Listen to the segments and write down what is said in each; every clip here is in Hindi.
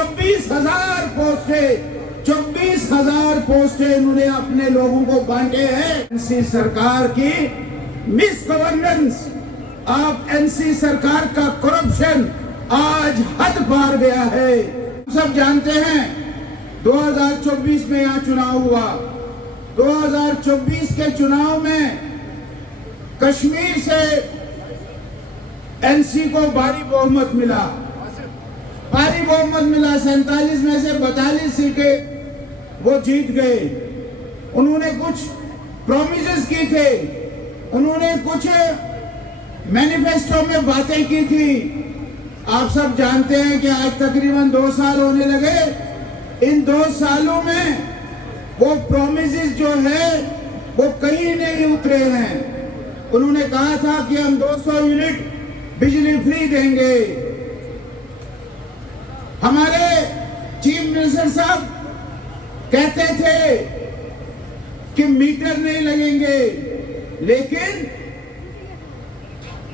24,000 पोस्टें इन्होंने अपने लोगों को बांटे हैं। एनसी सरकार की मिस गवर्नेंस, आप एनसी सरकार का करप्शन आज हद पार गया है। सब जानते हैं 2024 में यहाँ चुनाव हुआ। 2024 के चुनाव में कश्मीर से एनसी को भारी बहुमत मिला। 47 में से 42 सीटें वो जीत गए। उन्होंने कुछ प्रॉमिसेस की थे, उन्होंने कुछ मैनिफेस्टो में बातें की थी। आप सब जानते हैं कि आज तकरीबन 2 साल होने लगे। इन 2 सालों में वो प्रॉमिसेस जो है वो कहीं नहीं उतरे हैं। उन्होंने कहा था कि हम 200 यूनिट बिजली फ्री देंगे। हमारे चीफ मिनिस्टर साहब कहते थे कि मीटर नहीं लगेंगे, लेकिन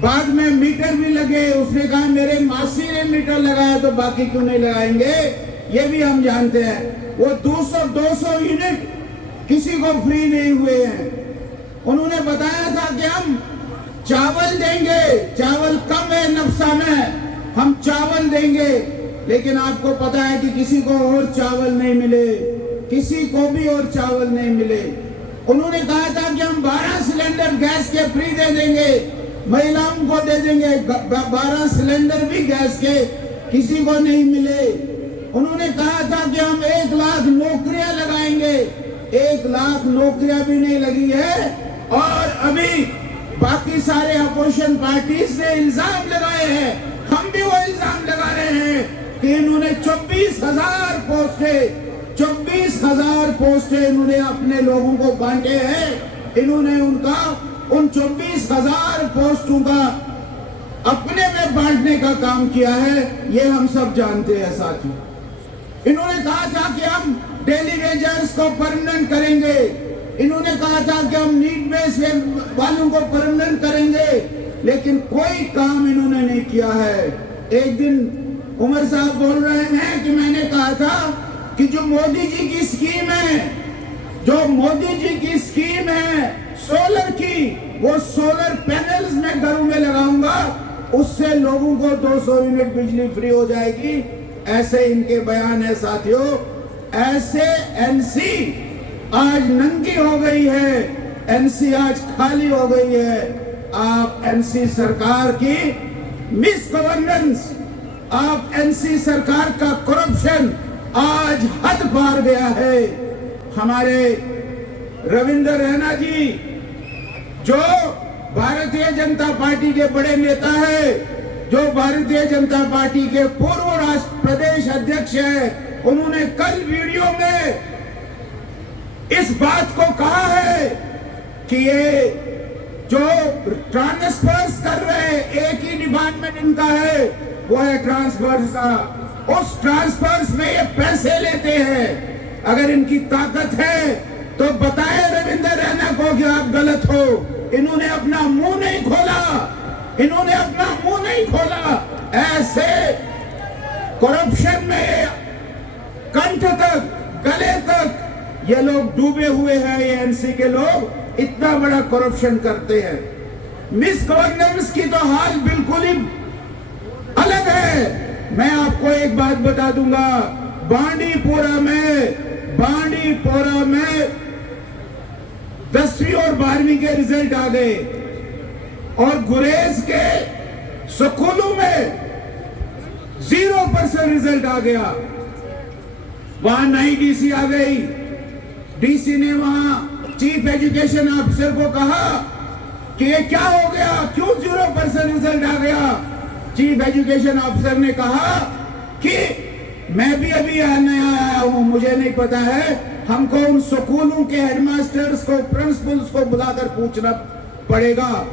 बाद में मीटर भी लगे। उसने कहा मेरे मासी ने मीटर लगाया तो बाकी क्यों नहीं लगाएंगे, ये भी हम जानते हैं। वो 200 यूनिट किसी को फ्री नहीं हुए हैं। उन्होंने बताया था कि हम चावल देंगे, चावल कम है नक्शा में, हम चावल देंगे, लेकिन आपको पता है कि किसी को और चावल नहीं मिले, किसी को भी और चावल नहीं मिले। उन्होंने कहा था कि हम 12 सिलेंडर गैस के फ्री दे देंगे, महिलाओं को दे देंगे 12 सिलेंडर भी गैस के, किसी को नहीं मिले। उन्होंने कहा था कि हम 1 लाख नौकरियां लगाएंगे, 1 लाख नौकरियां भी नहीं लगी है। और अभी बाकी सारे अपोजिशन पार्टीज ने इल्जाम लगाए हैं, हम भी वो इल्जाम लगा रहे हैं कि इन्होंने 24,000 पोस्टें इन्होंने अपने लोगों को बांटे हैं। इन्होंने उन 24,000 पोस्टों का अपने में बांटने का काम किया है, ये हम सब जानते हैं साथियों। इन्होंने कहा था कि हम डेली वेजर्स को परमानेंट करेंगे, इन्होंने कहा था कि हम नीड बेस वालों को परमानेंट करेंगे, लेकिन कोई काम इन्होंने नहीं किया है। एक दिन उमर साहब बोल रहे हैं कि मैंने कहा था कि जो मोदी जी की स्कीम है, सोलर की, वो सोलर पैनल्स में घरों में लगाऊंगा, उससे लोगों को 200 यूनिट बिजली फ्री हो जाएगी। ऐसे इनके बयान है साथियों। ऐसे एनसी आज नंगी हो गई है, एनसी आज खाली हो गई है। आप एनसी सरकार की मिस गवर्नेंस, आप एनसी सरकार का करप्शन आज हद पार गया है। हमारे रविंद्र रैना जी, जो भारतीय जनता पार्टी के बड़े नेता है, जो भारतीय जनता पार्टी के पूर्व राष्ट्र प्रदेश अध्यक्ष है, उन्होंने कल वीडियो में इस बात को कहा है कि ये जो ट्रांसफर्स कर रहे हैं, एक ही डिपार्टमेंट इनका है, वो है ट्रांसफर्स का। उस ट्रांसफर्स में ये पैसे लेते हैं। अगर इनकी ताकत है तो बताए रविंद्र रैना को कि आप गलत हो। इन्होंने अपना मुंह नहीं खोला, ऐसे करप्शन में कंठ तक, गले तक ये लोग डूबे हुए हैं। ये एनसी के लोग इतना बड़ा करप्शन करते हैं। मिस गवर्नेंस की तो हाल बिल्कुल ही अलग है। मैं आपको एक बात बता दूंगा, बांडीपुरा में 10वीं और 12वीं के रिजल्ट आ गए, और गुरेज के स्कूलों में 0% रिजल्ट आ गया। वहां नई डीसी आ गई। डीसी ने वहां चीफ एजुकेशन ऑफिसर को कहा कि ये क्या हो गया, क्यों 0% रिजल्ट आ गया। चीफ एजुकेशन ऑफिसर ने कहा कि मैं भी अभी नया आया हूं, मुझे नहीं पता है, हमको उन स्कूलों के हेडमास्टर्स को, प्रिंसिपल्स को बुलाकर पूछना पड़ेगा।